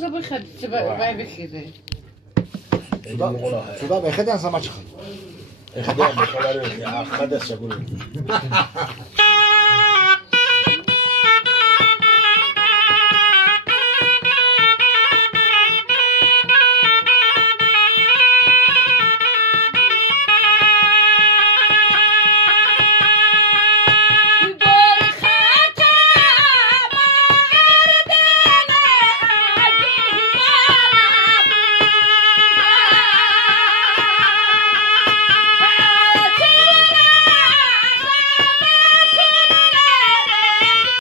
بازا بخد باي بخده شده بخده انسان ما چخد خدا بخدا رو اخدا سگونه